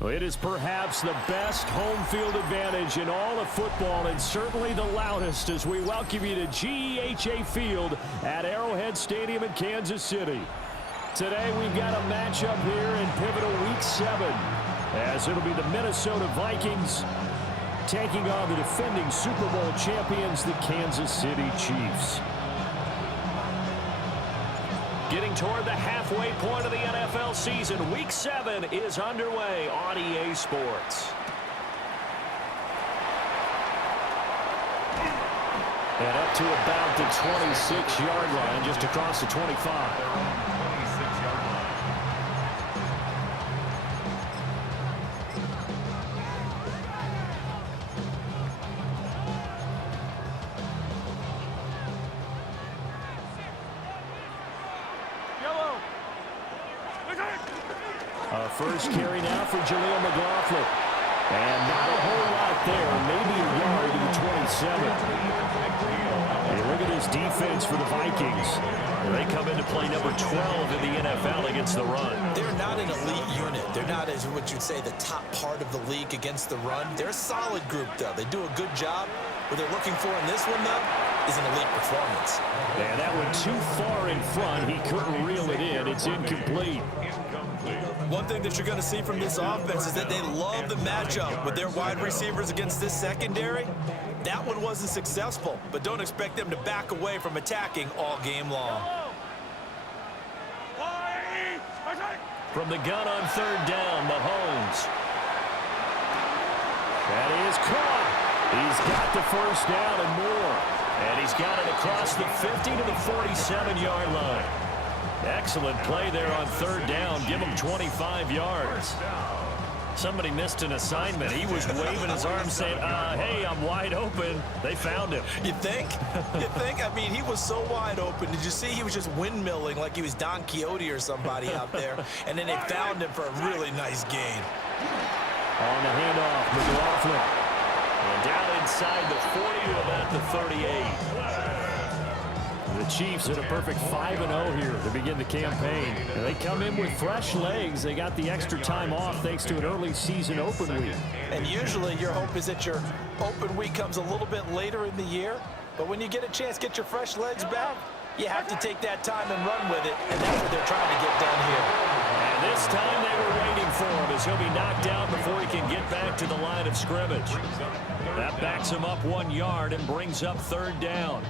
Well, it is perhaps the best home field advantage in all of football and certainly the loudest as we welcome you to GEHA Field at Arrowhead Stadium in Kansas City. Today we've got a matchup here in pivotal Week 7 as it'll be the Minnesota Vikings taking on the defending Super Bowl champions, the Kansas City Chiefs. Getting toward the halfway point of the NFL season, Week 7 is underway on EA Sports. And up to about the 26-yard line, just across the 25. First carry now for Jaleel McLaughlin. And not a whole lot there. Maybe a yard to the 27. Hey, look at this defense for the Vikings. They come in to play number 12 in the NFL against the run. They're not an elite unit. They're not, as what you'd say, the top part of the league against the run. They're a solid group, though. They do a good job. What they're looking for in this one, though, is an elite performance. Man, that went too far in front. He couldn't reel it in. It's incomplete. One thing that you're going to see from this offense is that they love the matchup with their wide receivers against this secondary. That one wasn't successful, but don't expect them to back away from attacking all game long. From the gun on third down, Mahomes. That is caught. He's got the first down and more. And he's got it across the 50 to the 47-yard line. Excellent play there on third down. Give him 25 yards. Somebody missed an assignment. He was waving his arms saying, hey, I'm wide open. They found him. You think? You think? I mean, he was so wide open. Did you see he was just windmilling like he was Don Quixote or somebody out there? And then they found him for a really nice gain. On the handoff, McLaughlin. And down inside the 40 to about the 38. The Chiefs at a perfect 5-0 here to begin the campaign. And they come in with fresh legs. They got the extra time off thanks to an early season open week. And usually your hope is that your open week comes a little bit later in the year. But when you get a chance to get your fresh legs back, you have to take that time and run with it. And that's what they're trying to get done here. And this time they were waiting for him as he'll be knocked down before he can get back to the line of scrimmage. That backs him up 1 yard and brings up third down.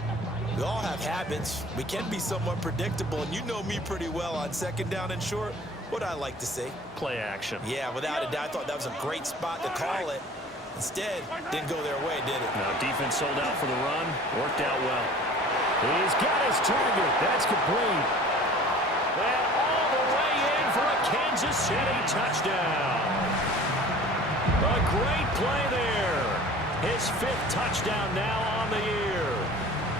We all have habits. We can be somewhat predictable, and you know me pretty well on second down and short. What I like to see? Play action. Yeah, without a doubt. I thought that was a great spot to call it. Instead, didn't go their way, did it? Now, defense sold out for the run. Worked out well. He's got his target. That's complete. And all the way in for a Kansas City touchdown. A great play there. His 5th touchdown now on the year.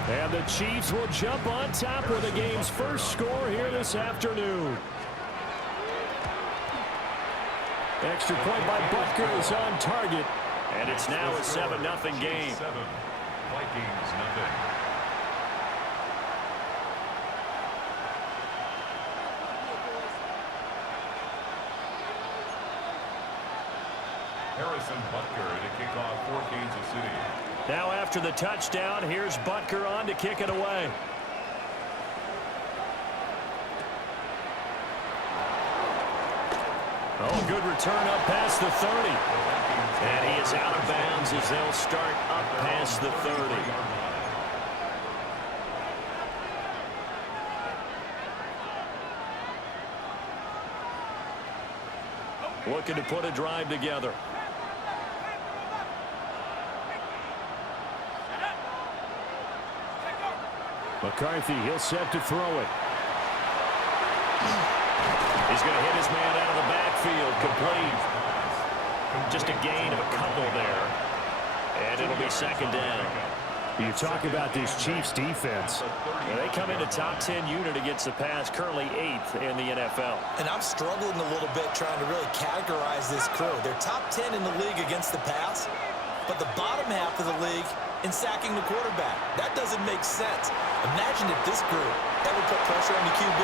And the Chiefs will jump on top with the game's first score here this afternoon. Extra point by Butker is on target. And it's now a 7-0 game. 7, Vikings nothing. Harrison Butker to kick off for Kansas City. Now after the touchdown, here's Butker on to kick it away. Oh, good return up past the 30. And he is out of bounds as they'll start up past the 30. Looking to put a drive together. McCarthy, he'll set to throw it. He's going to hit his man out of the backfield, complete. Just a gain of a couple there. And it'll be second down. You talk about this Chiefs defense. They come into top 10 unit against the pass, currently 8th in the NFL. And I'm struggling a little bit trying to really categorize this crew. They're top 10 in the league against the pass, but the bottom half of the league in sacking the quarterback. That doesn't make sense. Imagine if this group ever put pressure on the QB,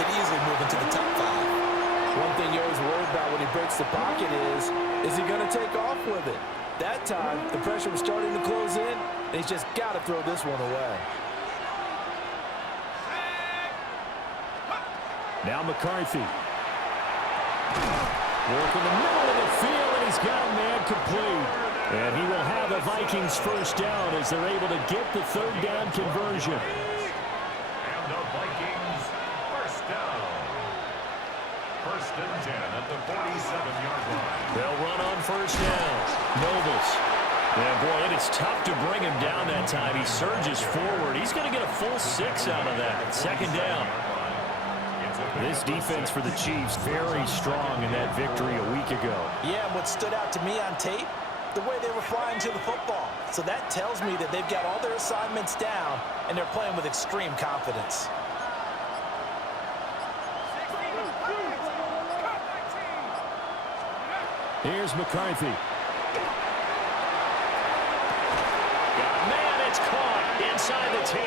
they'd easily move into the top 5. One thing you always worry about when he breaks the pocket is he going to take off with it? That time, the pressure was starting to close in, and he's just got to throw this one away. Now McCarthy. Work in the middle of the field, and he's got a man complete. And he will have the Vikings first down as they're able to get the third down conversion. And the Vikings first down. First and 10 at the 47-yard line. They'll run on first down. Nobles. And boy, it is tough to bring him down that time. He surges forward. He's going to get a full 6 out of that. Second down. This defense for the Chiefs very strong in that victory a week ago. Yeah, and what stood out to me on tape, the way they were flying to the football. So that tells me that they've got all their assignments down, and they're playing with extreme confidence. Here's McCarthy. Man, it's caught inside the 10.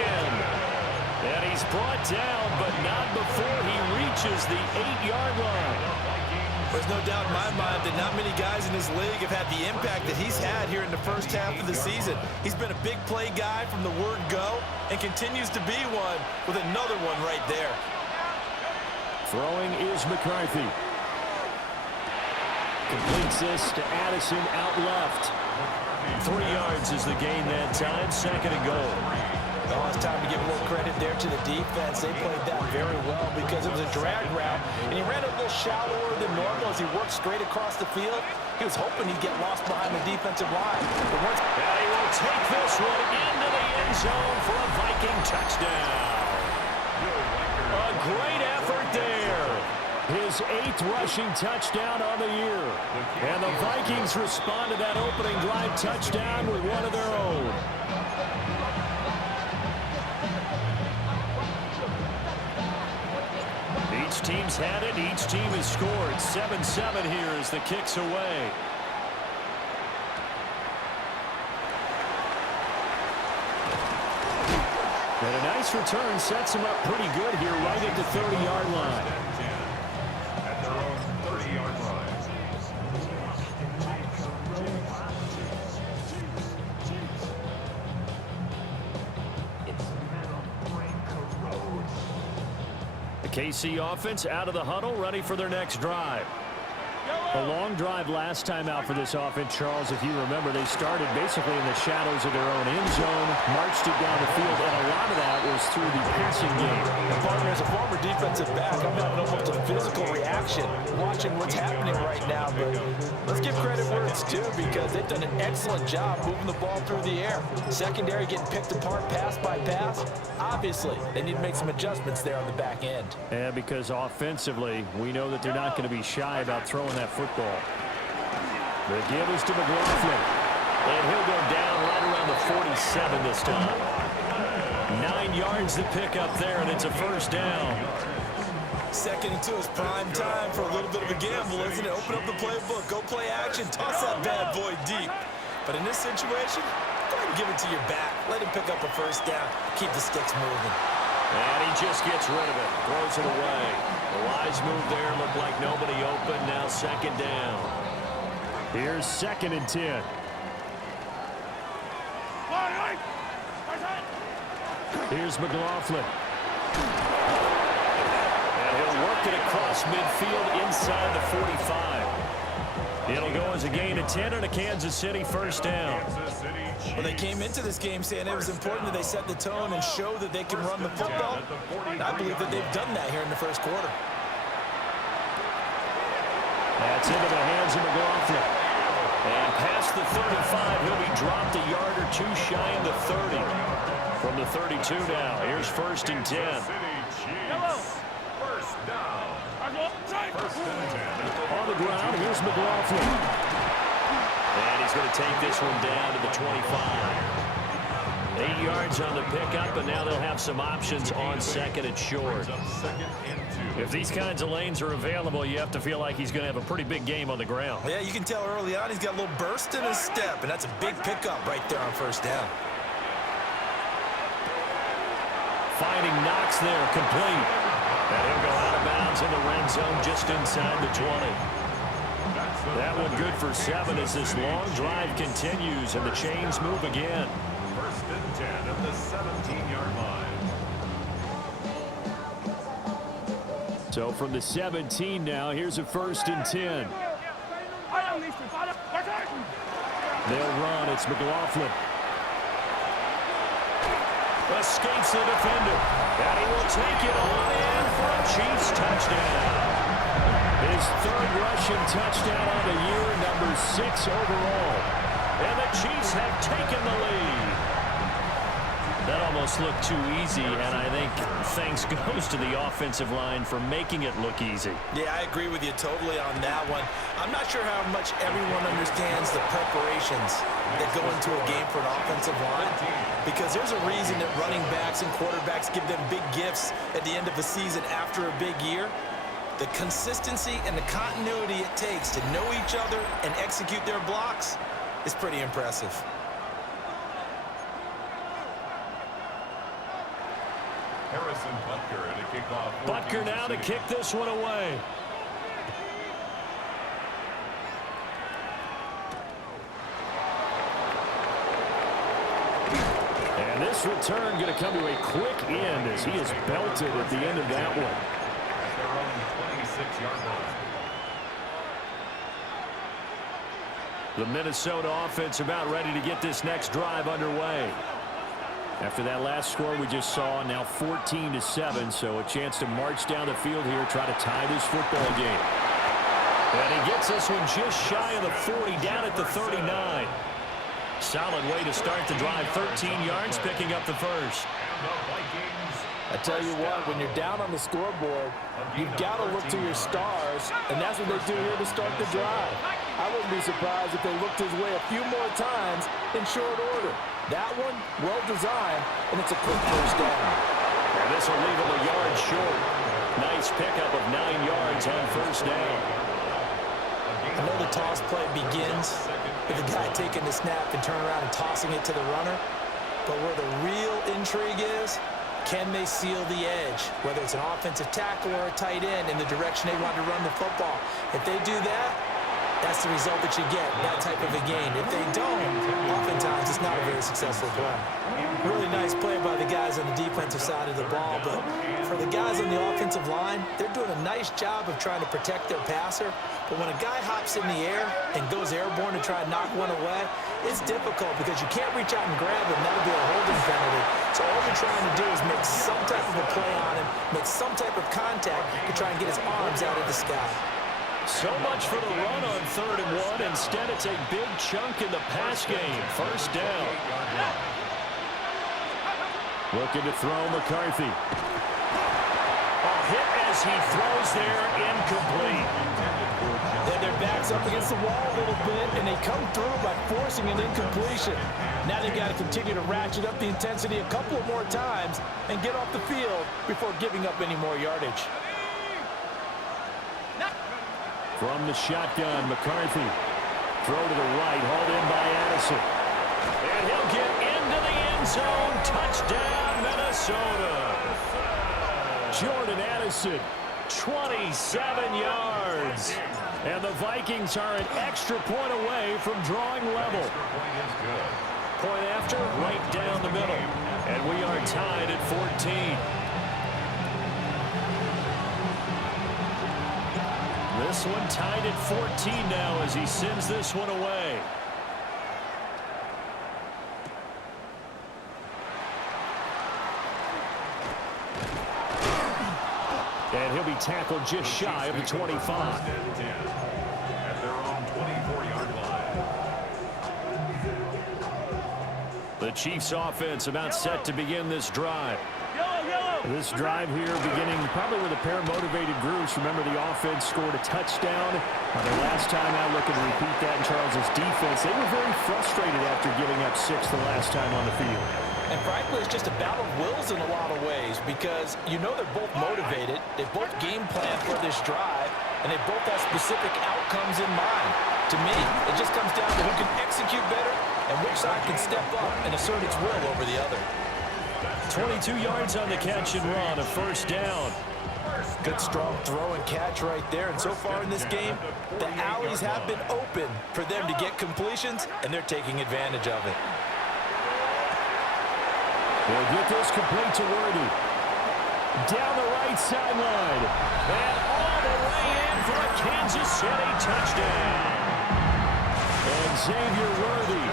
And he's brought down, but not before he reaches the 8-yard line. There's no doubt in my mind that not many guys in this league have had the impact that he's had here in the first half of the season. He's been a big play guy from the word go and continues to be one with another one right there. Throwing is McCarthy. Completes this to Addison out left. 3 yards is the gain that time. Second and goal. Oh, it's time to give a little credit there to the defense. They played that very well because it was a drag route, and he ran a little shallower than normal as he worked straight across the field. He was hoping he'd get lost behind the defensive line. But once he will take this one into the end zone for a Viking touchdown. A great effort there. His 8th rushing touchdown on the year. And the Vikings respond to that opening drive touchdown with one of their own. Each team's had it. Each team has scored. 7-7 here as the kick's away. And a nice return sets him up pretty good here right at the 30-yard line. At their own 30-yard line. KC offense out of the huddle, ready for their next drive. A long drive last time out for this offense, Charles. If you remember, they started basically in the shadows of their own end zone, marched it down the field, and a lot of that was through the passing game. And partner, as a former defensive back, I'm having almost a physical reaction watching what's happening right now. But let's give credit where it's due because they've done an excellent job moving the ball through the air. Secondary getting picked apart pass by pass. Obviously, they need to make some adjustments there on the back end. And because offensively, we know that they're not going to be shy about throwing that football. The give is to McLaughlin. And he'll go down right around the 47 this time. 9 yards to pick up there, and it's a first down. Second and 2 is prime time for a little bit of a gamble, isn't it? Open up the playbook, go play action, toss that bad boy deep. But in this situation, go ahead and give it to your back. Let him pick up a first down. Keep the sticks moving. And he just gets rid of it. Throws it away. The wise move there. Looked like nobody open. Now second down. Here's second and 10. Here's McLaughlin. And he'll work it across midfield inside the 45. It'll go as a gain of 10 and a Kansas City first down. Well, they came into this game saying it was important that they set the tone and show that they can run the football. And I believe that they've done that here in the first quarter. That's into the hands of McLaughlin. And past the 35, he'll be dropped a yard or two shy of the 30. From the 32 now, here's first and 10. First down. First and 10. On the ground, here's McLaughlin. And he's going to take this one down to the 25. 8 yards on the pickup, and now they'll have some options on second and short. If these kinds of lanes are available, you have to feel like he's going to have a pretty big game on the ground. Yeah, you can tell early on he's got a little burst in his step, and that's a big pickup right there on first down. Finding Knox there, complete. And he'll go out of bounds in the red zone just inside the 20. That one good for 7 as this long drive continues and the chains move again. First and 10 at the 17-yard line. So from the 17 now, here's a first and 10. They'll run. It's McLaughlin. Escapes the defender. And he will take it on in for a Chiefs touchdown. His third rushing touchdown on the year, number 6 overall. And the Chiefs have taken the lead. That almost looked too easy, and I think thanks goes to the offensive line for making it look easy. Yeah, I agree with you totally on that one. I'm not sure how much everyone understands the preparations that go into a game for an offensive line, because there's a reason that running backs and quarterbacks give them big gifts at the end of the season after a big year. The consistency and the continuity it takes to know each other and execute their blocks is pretty impressive. Harrison Butker to kick off. Butker now to kick this one away. And this return going to come to a quick end as he is belted at the end of that one. At their own 26-yard line. The Minnesota offense about ready to get this next drive underway. After that last score we just saw, now 14-7, so a chance to march down the field here, try to tie this football game. And he gets this one just shy of the 40, down at the 39. Solid way to start the drive, 13 yards, picking up the first. I tell you what, when you're down on the scoreboard, you've got to look to your stars, and that's what they do here to start the drive. I wouldn't be surprised if they looked his way a few more times in short order. That one, well designed, and it's a quick first down. And this will leave him a yard short. Nice pickup of 9 yards on first down. I know the toss play begins with the guy taking the snap and turning around and tossing it to the runner, but where the real intrigue is, can they seal the edge, whether it's an offensive tackle or a tight end in the direction they want to run the football. If they do that, that's the result that you get, that type of a game. If they don't, oftentimes it's not a very successful play. Really nice play by the guys on the defensive side of the ball, but for the guys on the offensive line, they're doing a nice job of trying to protect their passer. But when a guy hops in the air and goes airborne to try and knock one away, it's difficult because you can't reach out and grab him. That'll be a holding penalty. So all you're trying to do is make some type of a play on him, make some type of contact to try and get his arms out of the sky. So much for the run on 3rd and 1. Instead, it's a big chunk in the pass game. First down. Looking to throw McCarthy. A hit as he throws there, incomplete. And their backs up against the wall a little bit, and they come through by forcing an incompletion. Now they've got to continue to ratchet up the intensity a couple of more times and get off the field before giving up any more yardage. From the shotgun, McCarthy. Throw to the right, hauled in by Addison. And he'll get into the end zone. Touchdown, Minnesota. Jordan Addison, 27 yards. And the Vikings are an extra point away from drawing level. Point after, right down the middle. And we are tied at 14. This one tied at 14 now as he sends this one away. And he'll be tackled just shy of the 25. At their own 24-yard line. The Chiefs offense about set to begin this drive. This drive here beginning probably with a pair of motivated groups. Remember, the offense scored a touchdown. The last time out, looking to repeat that in Charles's defense. They were very frustrated after giving up 6 the last time on the field. And frankly, it's just a battle of wills in a lot of ways because you know they're both motivated. They both game plan for this drive, and they both have specific outcomes in mind. To me, it just comes down to who can execute better and which side can step up and assert its will over the other. 22 yards on the catch and run, a first down. Good strong throw and catch right there. And so far in this game, the alleys have been open for them to get completions, and they're taking advantage of it. They'll get this complete to Worthy. Down the right sideline. And all the way in for a Kansas City touchdown. And Xavier Worthy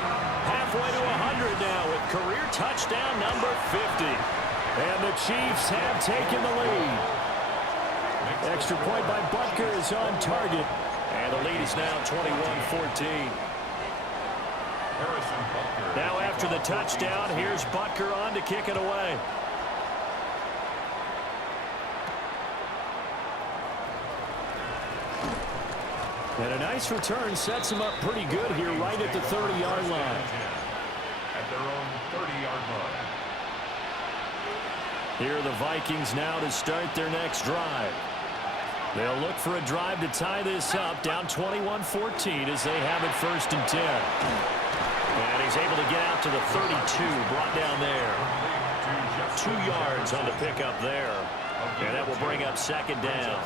halfway to 100 now with career touchdown number 50. And the Chiefs have taken the lead. Extra point by Butker is on target. And the lead is now 21-14. Now after the touchdown, here's Butker on to kick it away. And a nice return sets him up pretty good here right at the 30-yard line. At their own 30-yard line. Here are the Vikings now to start their next drive. They'll look for a drive to tie this up, down 21-14 as they have it 1st and 10. And he's able to get out to the 32, brought down there. 2 yards on the pickup there. And that will bring up 2nd down.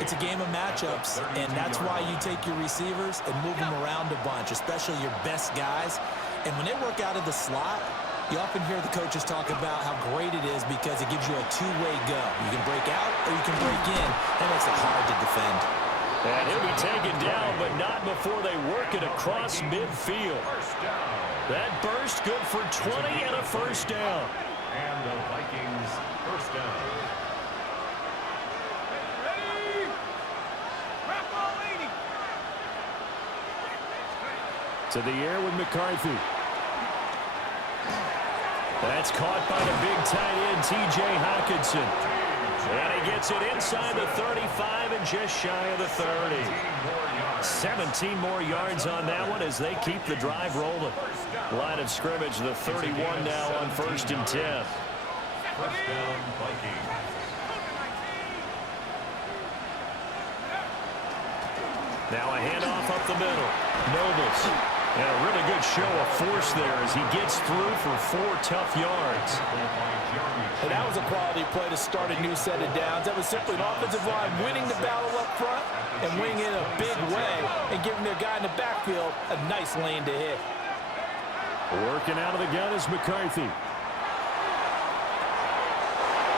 It's a game of matchups, and that's why you take your receivers and move them around a bunch, especially your best guys. And when they work out of the slot, you often hear the coaches talk about how great it is because it gives you a two-way go. You can break out or you can break in. That makes it hard to defend. And he'll be taken down, but not before they work it across midfield. That burst good for 20 and a 1st down. And the Vikings 1st down. To the air with McCarthy. That's caught by the big tight end, T.J. Hockenson. And he gets it inside the 35 and just shy of the 30. 17 more yards on that one as they keep the drive rolling. Line of scrimmage, the 31 now on 1st and 10. 1st down, Vikings. Now a handoff up the middle. Nobles. And a really good show of force there as he gets through for 4 tough yards. And that was a quality play to start a new set of downs. That was simply an offensive line winning the battle up front and winning in a big way and giving their guy in the backfield a nice lane to hit. Working out of the gun is McCarthy.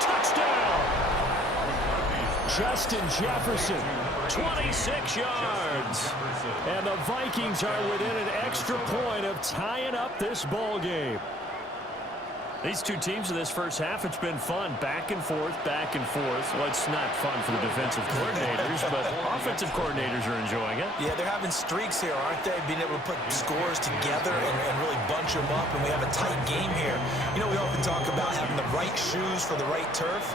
Touchdown! Justin Jefferson, 26 yards. And the Vikings are within an extra point of tying up this ball game. These two teams in this first half, it's been fun. Back and forth, back and forth. Well, it's not fun for the defensive coordinators, but offensive coordinators are enjoying it. Yeah, they're having streaks here, aren't they? Being able to put scores together and really bunch them up, and we have a tight game here. You know, we often talk about having the right shoes for the right turf.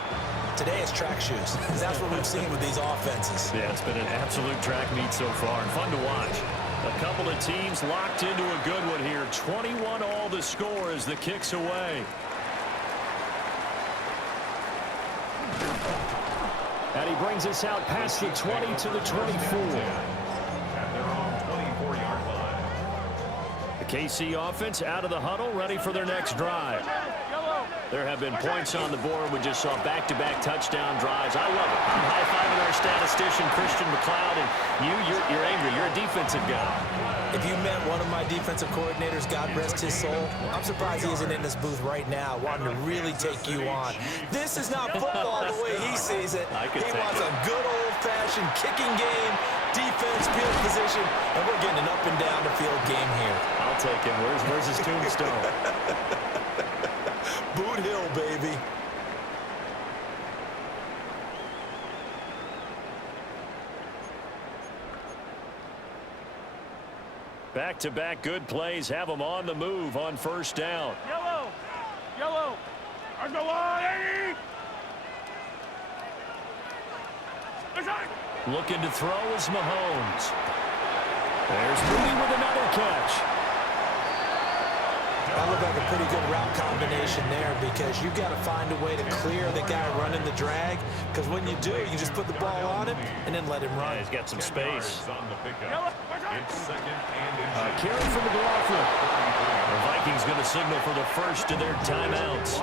Today it's track shoes, because that's what we've seen with these offenses. Yeah, it's been an absolute track meet so far, and fun to watch. A couple of teams locked into a good one here. 21 all the score as the kick's away. And he brings us out past the 20 to the 24. At their own 24-yard line. The KC offense out of the huddle, ready for their next drive. There have been points on the board. We just saw back-to-back touchdown drives. I love it. I'm high-fiving our statistician, Christian McLeod, and you're angry. You're a defensive guy. If you met one of my defensive coordinators, God rest his soul, I'm surprised he isn't in this booth right now wanting to really take you on. This is not football the way he sees it. He wants a good old-fashioned kicking game, defense, field position, and we're getting an up-and-down-the-field game here. I'll take him. Where's his tombstone? Boot Hill, baby. Back-to-back good plays have them on the move on 1st down. Yellow! Yellow! On the line! Looking to throw is Mahomes. There's Moody with another catch. That looked like a pretty good route combination there because you've got to find a way to clear the guy running the drag, because when you do, you just put the ball on him and then let him run. He's got some space. On the pickup. It's 2nd and Carry from McLaughlin. The Vikings going to signal for the first of their timeouts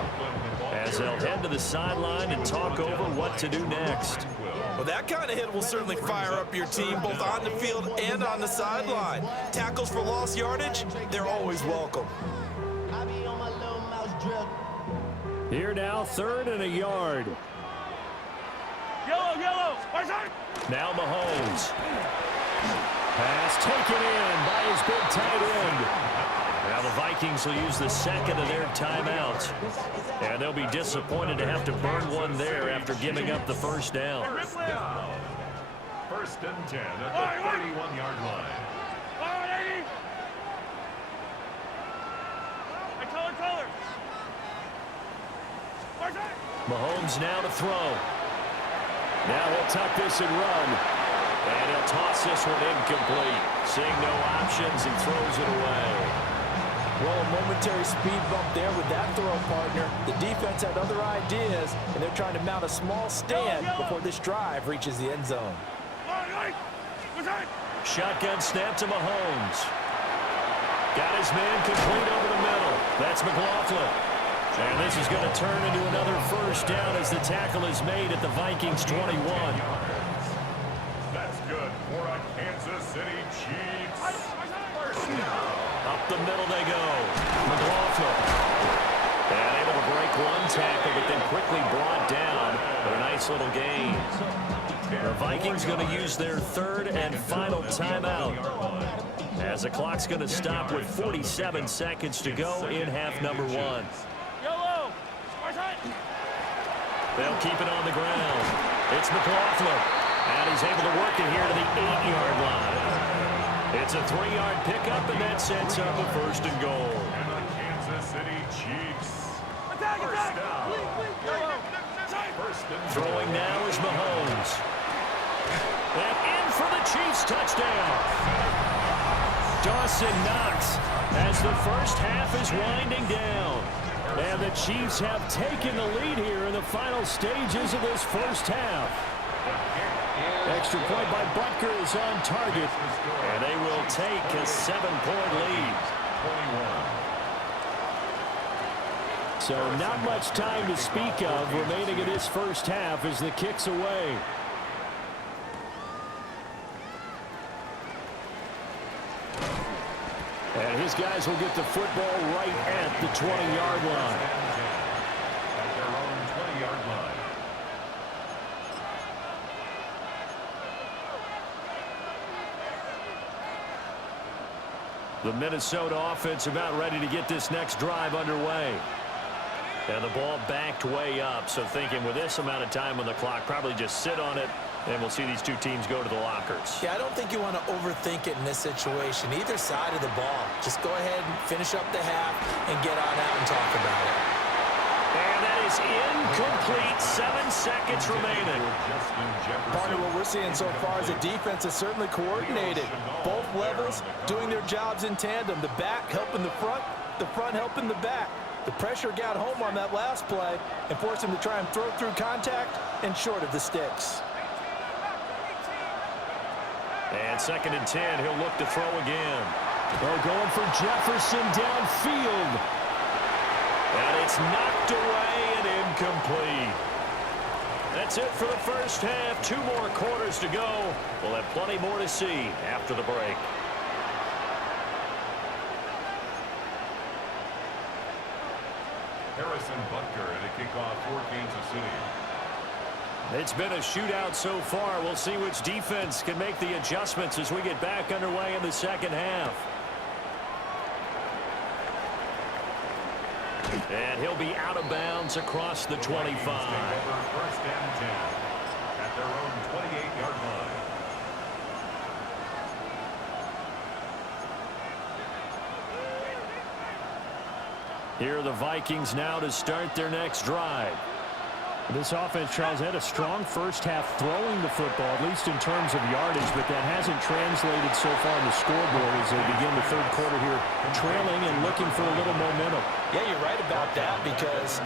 as they'll head to the sideline and talk over what to do next. Well, that kind of hit will certainly fire up your team both on the field and on the sideline. Tackles for lost yardage, they're always welcome. Here now, 3rd and a yard. Yellow, yellow. Now Mahomes. Pass taken in by his big tight end. Now the Vikings will use the second of their timeouts. And they'll be disappointed to have to burn one there after giving up the first down. First down. 1st and 10 at the 31-yard line. Color. Mahomes now to throw. Now he'll tuck this and run. And he'll toss this one incomplete. Seeing no options, he throws it away. Well, a momentary speed bump there with that throw, partner. The defense had other ideas, and they're trying to mount a small stand before this drive reaches the end zone. Shotgun snap to Mahomes. Got his man complete over the middle. That's McLaughlin. And this is going to turn into another first down as the tackle is made at the Vikings 21. That's good for a Kansas City Chiefs. First down. Up the middle they go. McLaughlin. And able to break one tackle, but then quickly brought down for a nice little gain. The Vikings going to use their 3rd and final timeout, as the clock's going to stop with 47 seconds to go in half number 1. Yellow. They'll keep it on the ground. It's McLaughlin. And he's able to work it here to the 8-yard line. It's a 3-yard pickup, and that sets up a 1st and goal. And the Kansas City Chiefs. First down. First and Throwing now is Mahomes. And in for the Chiefs touchdown. Dawson Knox as the first half is winding down. And the Chiefs have taken the lead here in the final stages of this first half. Extra point by Butker is on target. And they will take a 7-point lead. 21. So not much time to speak of remaining in this first half as the kick's away. And his guys will get the football right at the 20-yard line. At their own 20-yard line. The Minnesota offense about ready to get this next drive underway. And the ball backed way up, so thinking with this amount of time on the clock, probably just sit on it, and we'll see these two teams go to the lockers. Yeah, I don't think you want to overthink it in this situation. Either side of the ball. Just go ahead and finish up the half and get on out and talk about it. And that is incomplete. 7 seconds remaining. Partner, what we're seeing so far is the defense is certainly coordinated. Both levels doing their jobs in tandem. The back helping the front helping the back. The pressure got home on that last play and forced him to try and throw through contact and short of the sticks. And 2nd and 10, he'll look to throw again. They're going for Jefferson downfield. And it's knocked away and incomplete. That's it for the first half. 2 more quarters to go. We'll have plenty more to see after the break. Harrison Butker at a kickoff for Kansas City. It's been a shootout so far. We'll see which defense can make the adjustments as we get back underway in the second half. And he'll be out of bounds across the 25. First and 10 at their own 28-yard line. Here are the Vikings now to start their next drive. This offense, Charles, had a strong first half throwing the football, at least in terms of yardage, but that hasn't translated so far on the scoreboard as they begin the third quarter here, trailing and looking for a little momentum. Yeah, you're right about that because,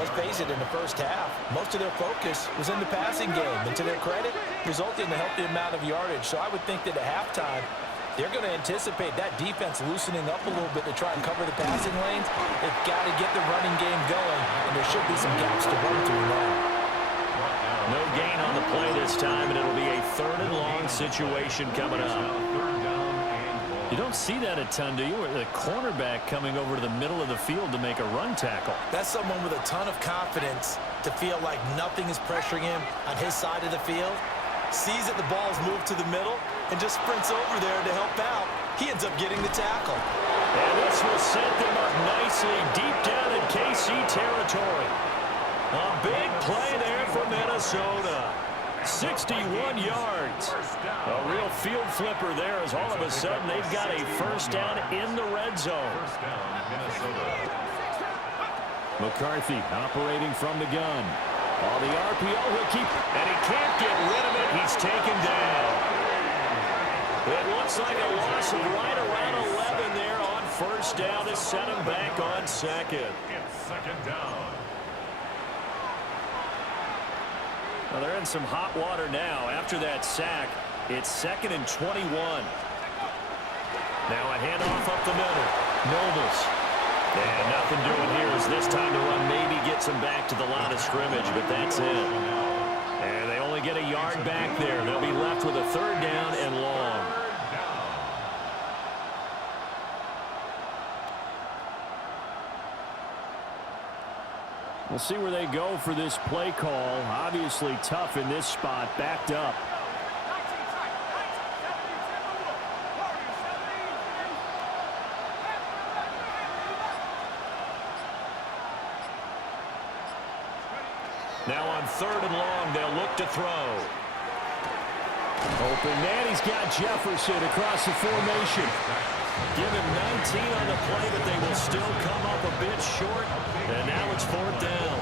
let's face it, in the first half, most of their focus was in the passing game. And to their credit, resulted in a healthy amount of yardage. So I would think that at halftime, They're going to anticipate that defense loosening up a little bit to try and cover the passing lanes. They've got to get the running game going, and there should be some gaps to run through now. No gain on the play this time, and it'll be a 3rd and long situation coming up. You don't see that a ton, do you? The cornerback coming over to the middle of the field to make a run tackle. That's someone with a ton of confidence to feel like nothing is pressuring him on his side of the field. Sees that the ball's moved to the middle and just sprints over there to help out. He ends up getting the tackle. And this will set them up nicely deep down in KC territory. A big play there for Minnesota. 61 yards. A real field flipper there as all of a sudden they've got a first down in the red zone. McCarthy operating from the gun. Oh, the RPO he'll keep, and he can't get rid of it. He's taken down. It looks like a loss of right around 11 there on first down to set him back on second. It's 2nd down. Well, they're in some hot water now. After that sack, it's 2nd and 21. Now a handoff up the middle. Nobles. And nothing doing here as this time the run maybe gets them back to the line of scrimmage, but that's it. And they only get a yard back there. They'll be left with a 3rd down and long. We'll see where they go for this play call. Obviously tough in this spot, backed up. Now on 3rd and long, they'll look to throw. Open man, he's got Jefferson across the formation. Give him 19 on the play, but they will still come up a bit short. And now it's 4th down.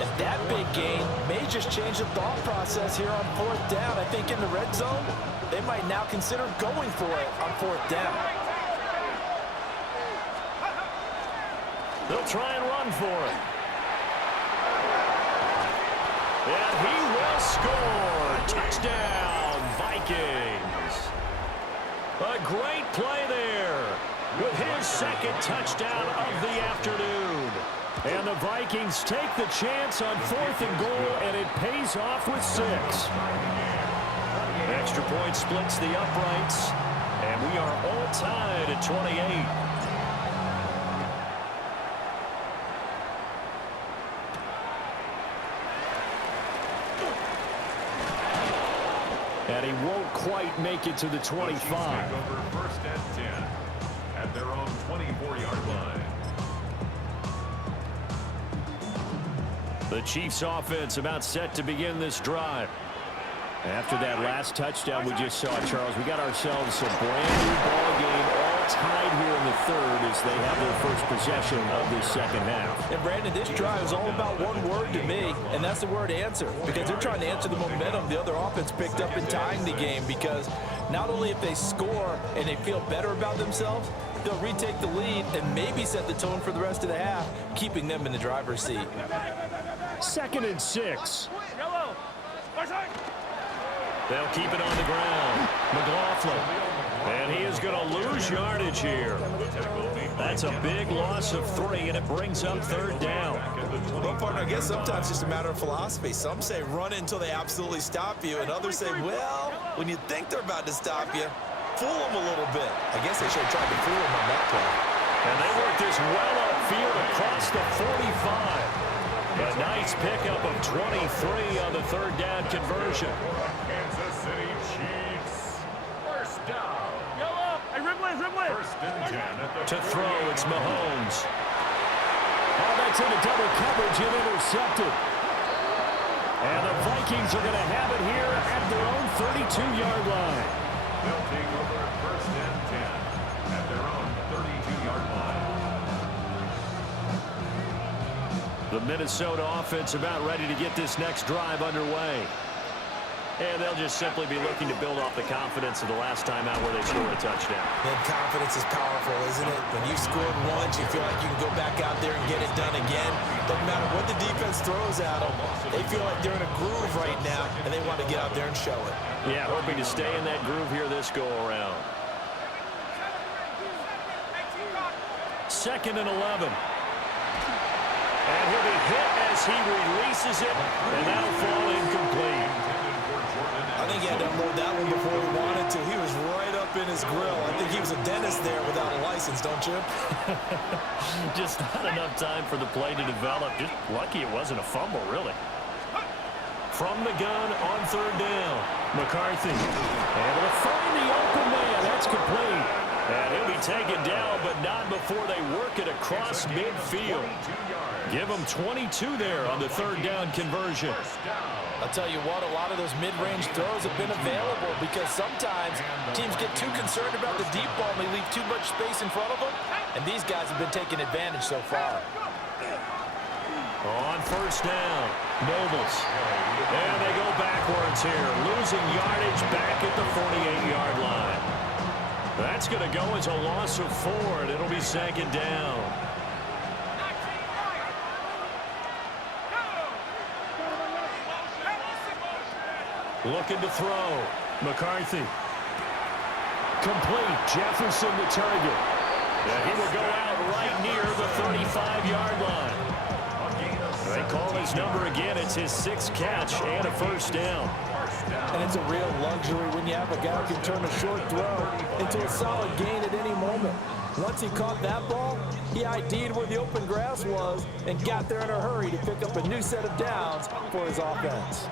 And that big gain may just change the thought process here on 4th down. I think in the red zone, they might now consider going for it on 4th down. They'll try and run for it. And he will score. Touchdown, Vikings. A great play there with his 2nd touchdown of the afternoon. And the Vikings take the chance on 4th and goal, and it pays off with 6. Extra point splits the uprights, and we are all tied at 28. And he won't quite make it to the 25. Over 1st and 10 at their own 24-yard line. The Chiefs offense about set to begin this drive. After that last touchdown we just saw, Charles, we got ourselves a brand new ball game, all tied here in the 3rd as they have their first possession of the 2nd half. And Brandon, this drive is all about one word to me, and that's the word answer. Because they're trying to answer the momentum the other offense picked up in tying the game. Because not only if they score and they feel better about themselves, they'll retake the lead and maybe set the tone for the rest of the half, keeping them in the driver's seat. 2nd and 6. Yellow. They'll keep it on the ground. McLaughlin. And he is going to lose yardage here. That's a big loss of 3, and it brings up 3rd down. Well, partner, I guess sometimes it's just a matter of philosophy. Some say run until they absolutely stop you, and others say, well, when you think they're about to stop you, fool them a little bit. I guess they should have tried to fool them on that play. And they work this well upfield across the 45. A nice pickup of 23 on the 3rd down conversion. Kansas City Chiefs. 1st down. Yellow. Hey, Ripley. 1st and 10 at the To throw, it's Mahomes. Oh, that's into double coverage and intercepted. And the Vikings are going to have it here at their own 32-yard line. They'll take over 1st and 10 at their own 32-yard line. The Minnesota offense about ready to get this next drive underway. And they'll just simply be looking to build off the confidence of the last time out where they scored a touchdown. And confidence is powerful, isn't it? When you've scored once, you feel like you can go back out there and get it done again. Doesn't matter what the defense throws at them. They feel like they're in a groove right now, and they want to get out there and show it. Yeah, hoping to stay in that groove here this go-around. 2nd and 11. And he'll be hit as he releases it, and that'll fall incomplete. I think he had to unload that one before he wanted to. He was right up in his grill. I think he was a dentist there without a license, don't you? Just not enough time for the play to develop. Just lucky it wasn't a fumble, really. From the gun on 3rd down, McCarthy able to find the open man. That's complete. And he'll be taken down, but not before they work it across midfield. Give him 22 there on the 3rd down conversion. I'll tell you what, a lot of those mid-range throws have been available because sometimes teams get too concerned about the deep ball and they leave too much space in front of them, and these guys have been taking advantage so far. On 1st down, Nobles. And they go backwards here, losing yardage back at the 48-yard line. That's going to go as a loss of 4, and it'll be 2nd down. Looking to throw. McCarthy. Complete. Jefferson the target. And he will go out right near the 35-yard line. They call his number again. It's his 6th catch and a 1st down. And it's a real luxury when you have a guy who can turn a short throw into a solid gain at any moment. Once he caught that ball, he ID'd where the open grass was and got there in a hurry to pick up a new set of downs for his offense.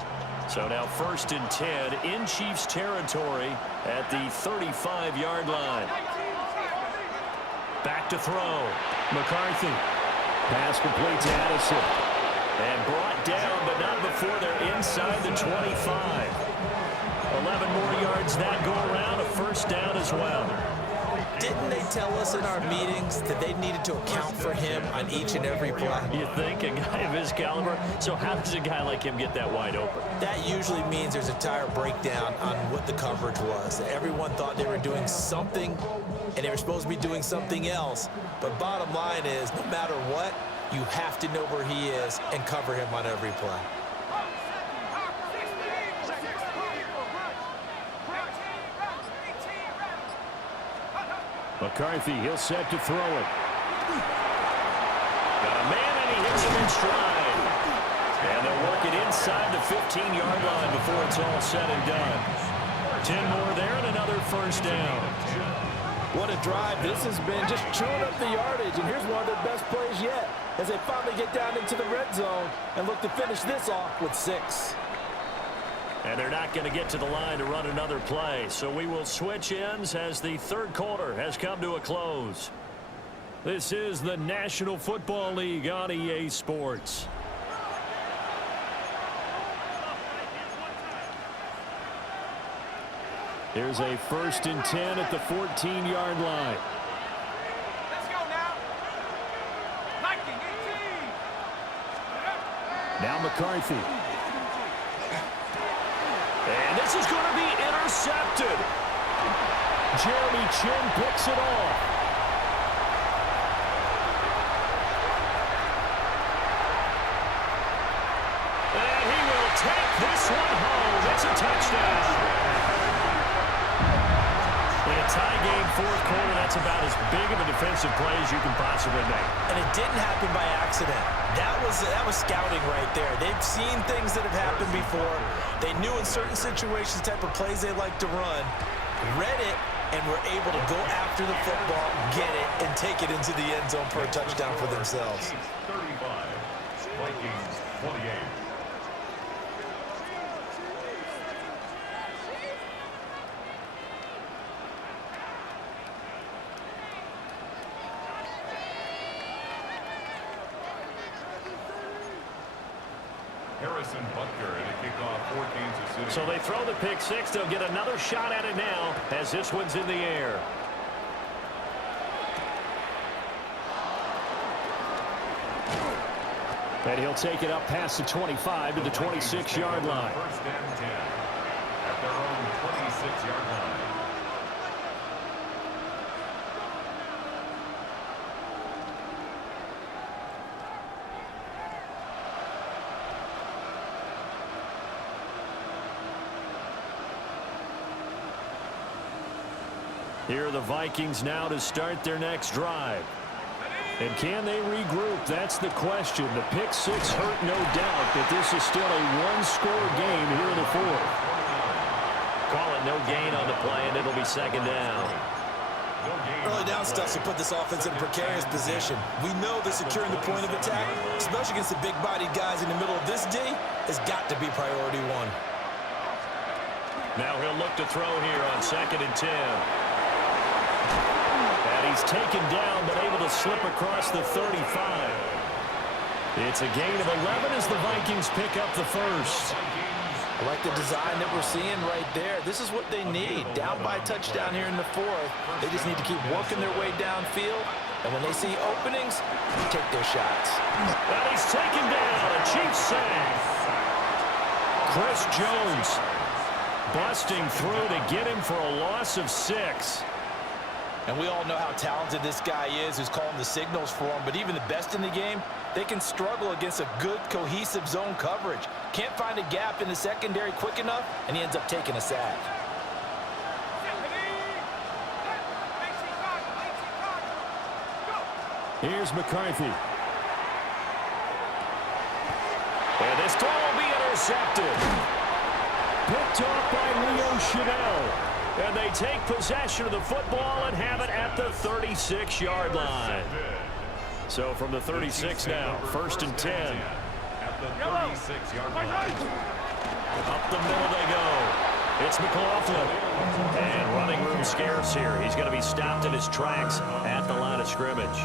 So now 1st and 10 in Chiefs territory at the 35-yard line. Back to throw. McCarthy. Pass complete to Addison. And brought down, but not before they're inside the 25. 11 more yards that go around, a 1st down as well. Didn't they tell us in our meetings that they needed to account for him on each and every play? You think, a guy of his caliber? So how does a guy like him get that wide open? That usually means there's a tire breakdown on what the coverage was. Everyone thought they were doing something, and they were supposed to be doing something else. But bottom line is, no matter what, you have to know where he is and cover him on every play. McCarthy, he'll set to throw it. Got a man, and he hits him in stride. And they'll work it inside the 15-yard line before it's all said and done. 10 more there and another 1st down. What a drive this has been, just chewing up the yardage. And here's one of their best plays yet as they finally get down into the red zone and look to finish this off with 6. And they're not going to get to the line to run another play. So we will switch ends as the 3rd quarter has come to a close. This is the National Football League on EA Sports. Here's a 1st and 10 at the 14-yard line. Let's go now. Now McCarthy. And this is going to be intercepted. Jeremy Chin picks it off. And he will take this one home. It's a touchdown. In a tie game, 4th quarter, that's about as big of a defensive play as you can possibly make. And it didn't happen by accident. That was scouting right there. They've seen things that have happened before. They knew in certain situations the type of plays they like to run, read it, and were able to go after the football, get it, and take it into the end zone for a touchdown for themselves. 35, Vikings 28. Harrison Butker at a kickoff for Kansas City. So they throw the pick 6. They'll get another shot at it now as this one's in the air. And he'll take it up past the 25 to the 26-yard line. 1st and 10 at their own 26-yard line. Here are the Vikings now to start their next drive. And can they regroup? That's the question. The pick six hurt, no doubt, but this is still a one-score game here in the fourth. Call it no gain on the play, and it'll be second down. Early down stuff to put this offense in a precarious position. We know they're securing the point of attack, especially against the big-bodied guys in the middle of this D, has got to be priority one. Now he'll look to throw here on 2nd and 10. And he's taken down, but able to slip across the 35. It's a gain of 11 as the Vikings pick up the first. I like the design that we're seeing right there. This is what they need. Down by a touchdown here in the fourth. They just need to keep working their way downfield. And when they see openings, take their shots. And he's taken down. A Chiefs sack. Chris Jones busting through to get him for a loss of 6. And we all know how talented this guy is who's calling the signals for him. But even the best in the game, they can struggle against a good, cohesive zone coverage. Can't find a gap in the secondary quick enough, and he ends up taking a sack. Here's McCarthy. And this throw will be intercepted. Picked off by Leo Chanel. And they take possession of the football and have it at the 36-yard line. So from the 36 now, 1st and 10. At the 36-yard line. Up the middle they go. It's McLaughlin. And running room scarce here. He's going to be stopped in his tracks at the line of scrimmage.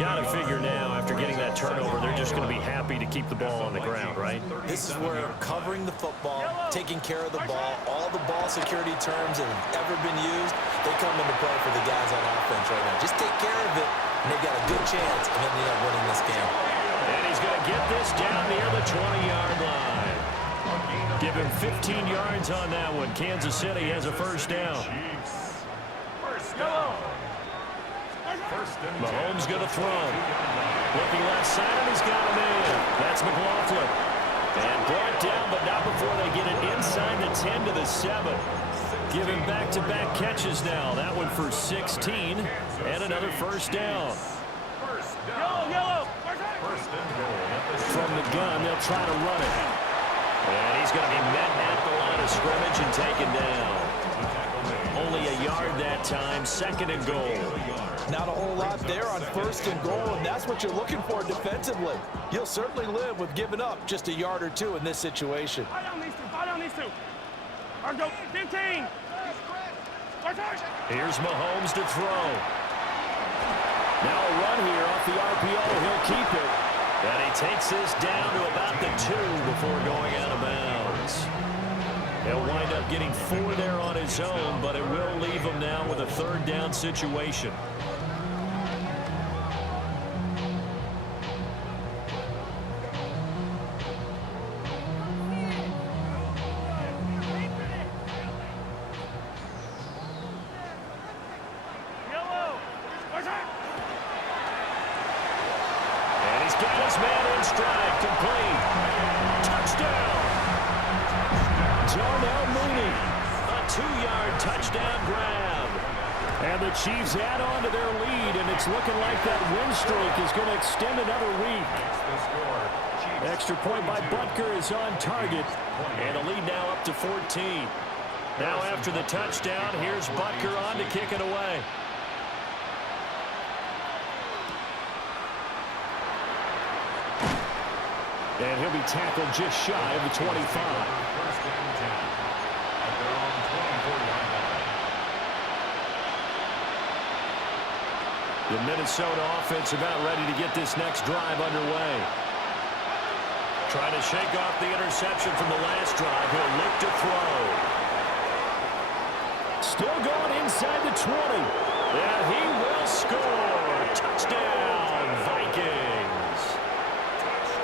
Got to figure now, after getting that turnover, they're just going to be happy to keep the ball on the ground, right? This is where covering the football, taking care of the ball, all the ball security terms that have ever been used, they come into play for the guys on offense right now. Just take care of it, and they've got a good chance of ending up winning this game. And he's going to get this down near the 20-yard line. Give him 15 yards on that one. Kansas City has a first down. Mahomes going to throw. Looking left side, and he's got him in. That's McLaughlin. And brought down, but not before they get it inside the 10 to the 7. Give him back-to-back catches now. That one for 16, and another first down. From the gun, they'll try to run it. And he's going to be met at the line of scrimmage and taken down. Only a yard that time, 2nd and goal. Not a whole lot there on 1st and goal, and that's what you're looking for defensively. You'll certainly live with giving up just a yard or two in this situation. Here's Mahomes to throw. Now a run here off the RPO. He'll keep it. And he takes this down to about the 2 before going out of bounds. He'll wind up getting 4 there on his own, but it will leave him now with a 3rd down situation. And he's got his man in stride, complete. Touchdown! Darnell Mooney, a 2-yard touchdown grab. And the Chiefs add on to their lead, and it's looking like that win streak is going to extend another week. Extra point by Butker is on target, and the lead now up to 14. Now after the touchdown, here's Butker on to kick it away. And he'll be tackled just shy of the 25. The Minnesota offense about ready to get this next drive underway. Trying to shake off the interception from the last drive. He'll look to throw. Still going inside the 20. And he will score. Touchdown, Vikings.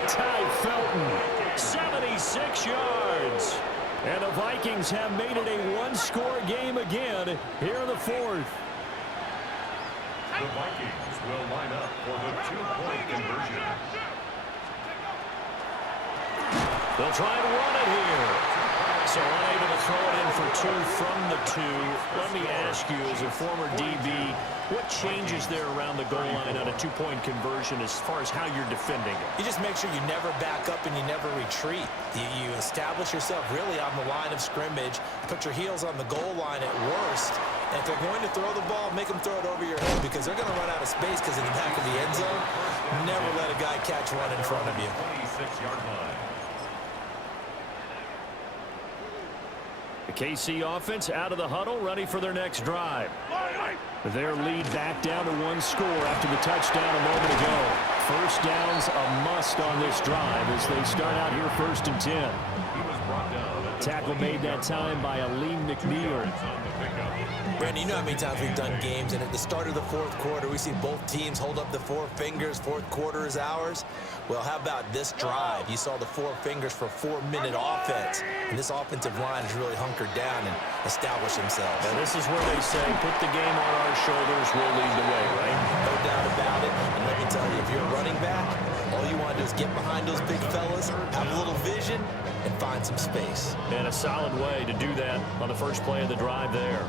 Ty Felton, 76 yards. And the Vikings have made it a one-score game again here in the fourth. The Vikings will line up for the 2-point conversion. They'll try and run it here. So unable to throw it in for two from the two. Let me ask you, as a former DB, what changes there around the goal line on a two-point conversion as far as how you're defending it? You just make sure you never back up and you never retreat. You establish yourself really on the line of scrimmage, put your heels on the goal line at worst, and if they're going to throw the ball, make them throw it over your head because they're going to run out of space because in the back of the end zone, never let a guy catch one in front of you. 26-yard line. The KC offense out of the huddle, ready for their next drive. Their lead back down to one score after the touchdown a moment ago. First down's a must on this drive as they start out here 1st and 10. He was brought down. Tackle made that time by Aleem McNeil. Brandon, you know how many times we've done games, and at the start of the 4th quarter, we see both teams hold up the 4 fingers, 4th quarter is ours. Well, how about this drive? You saw the 4 fingers for 4-minute offense, and this offensive line has really hunkered down and established themselves. Now, this is where they say, put the game on our shoulders, we'll lead the way, right? No doubt about it, and let me tell you, if you're a running back, all you want to do is get behind those big fellas, have a little vision, and find some space. And a solid way to do that on the first play of the drive there.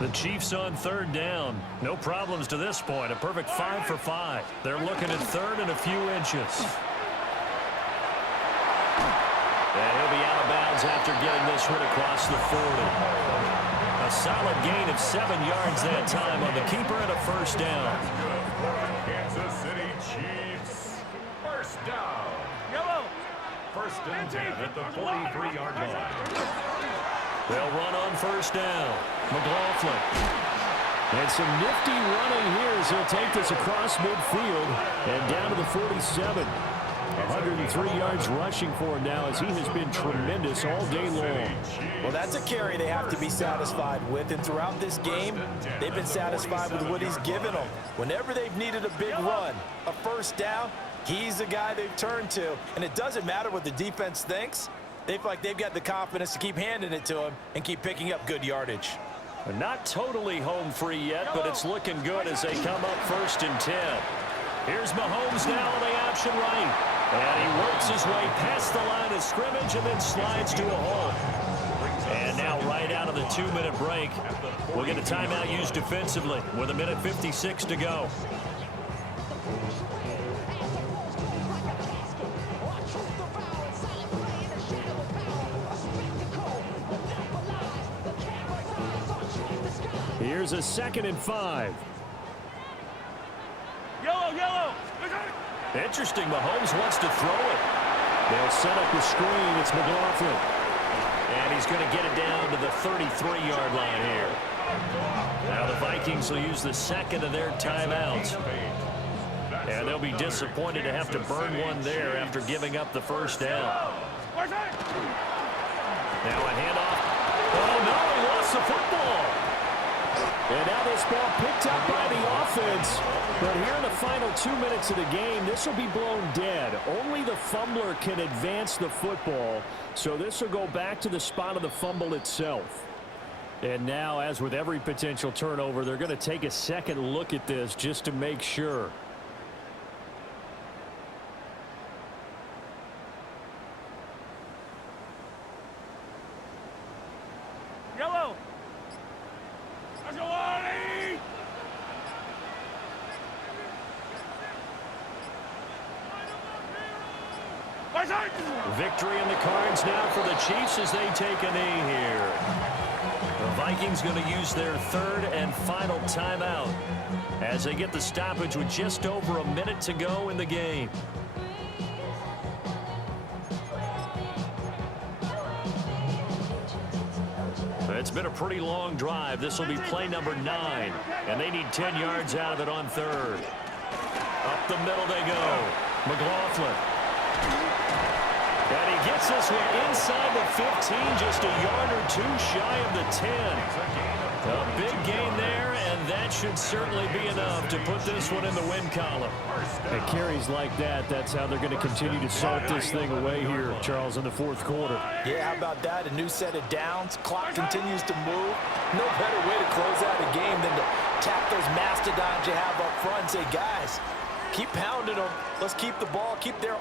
The Chiefs on 3rd down. No problems to this point. A perfect 5 for 5. They're looking at 3rd and a few inches. And he'll be out of bounds after getting this one across the 40. A solid gain of 7 yards that time on the keeper and a first down. Kansas City Chiefs. First down. Yellow. 1st and 10 at the 43-yard line. They'll run on first down. McLaughlin. And some nifty running here as he'll take this across midfield and down to the 47. 103 yards rushing for him now as he has been tremendous all day long. Well, that's a carry they have to be satisfied with, and throughout this game, they've been satisfied with what he's given them. Whenever they've needed a big run, a first down, he's the guy they've turned to, and it doesn't matter what the defense thinks. They feel like they've got the confidence to keep handing it to him and keep picking up good yardage. Not totally home free yet, but it's looking good as they come up 1st and 10. Here's Mahomes now on the option right. And he works his way past the line of scrimmage and then slides to a hole. And now right out of the 2-minute break, we'll get a timeout used defensively with 1:56 to go. Here's a 2nd and 5. Yellow. Interesting, Mahomes wants to throw it. They'll set up the screen. It's McLaughlin. And he's going to get it down to the 33-yard line here. Now the Vikings will use the 2nd of their timeouts. And they'll be disappointed to have to burn one there after giving up the first down. Now a handoff. Oh, no, he lost the football. And now this ball picked up by the offense. But here in the final 2 minutes of the game, this will be blown dead. Only the fumbler can advance the football. So this will go back to the spot of the fumble itself. And now, as with every potential turnover, they're going to take a second look at this just to make sure. Yellow. Victory in the cards now for the Chiefs as they take a knee here. The Vikings going to use their 3rd and final timeout as they get the stoppage with just over a minute to go in the game. It's been a pretty long drive. This will be play number 9, and they need 10 yards out of it on 3rd. Up the middle they go. McLaughlin. And he gets this one inside the 15, just a yard or two shy of the 10. A big gain there, and that should certainly be enough to put this one in the win column. At carries like that, that's how they're going to continue to salt this thing away here, Charles, in the 4th quarter. Yeah, how about that? A new set of downs. Clock continues to move. No better way to close out a game than to tap those mastodons you have up front and say, guys, keep pounding them. Let's keep the ball, keep their